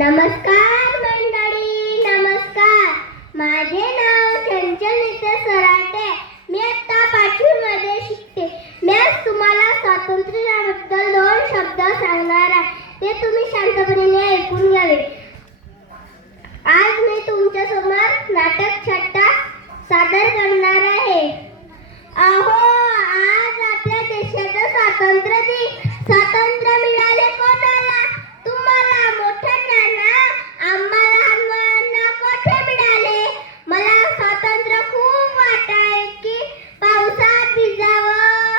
नमस्कार मंडळी, नमस्कार. माझे नाव चंचल नित्य सराटे. मी आता 5वी मध्ये शिकते. मी आज तुम्हाला स्वातंत्र्याबद्दल 2 शब्द सांगणार आहे. ते तुम्ही शांतपणे ऐकून घ्यावे. आज मी तुमच्या समोर नाटक छटा सादर करणार आहे. अहो, आज आपल्या देशाचा स्वातंत्र्य दिन. स्वातंत्र्य मिळाले कोणाला? तुम्हाला मोठ्यांना, आम्हाला लहानांना कोठे मिळाले? मला स्वातंत्र्य खूप वाटाय की पावसात भिजावं,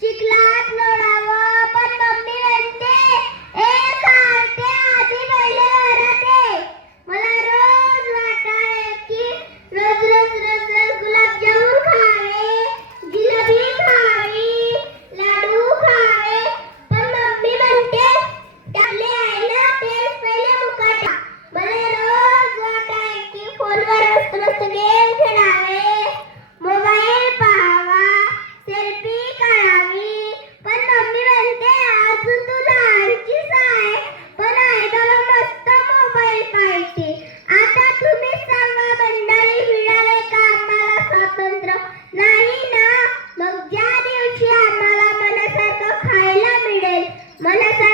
चिखलात लोळावं, पण मम्मी म्हणते एक आते आधी पहिले वराते. मला रोज वाटाय की रोज रोज रोज रोज गुलाबजामुन खावे, जिलेबी खावी, लाडू खावे, पण मम्मी म्हणते टाकले आहे ना तेच पहिले मुकाटा. मला रोज वाटाय की फोनवर मस्त गेम खेळावे, मोबाईल पाहावा, सेल्फी काढावी, पण मम्मी म्हणते अजून तू लहानचीच आहे. पण आई बाबा मस्त मोबाईल पाहायचे. आता तुम्ही सांगा मंडळी, मिळाले का आम्हाला स्वातंत्र्य? नाही ना. मग ज्या दिवशी आम्हाला मनासारखं खायला मिळेल, मनासारखं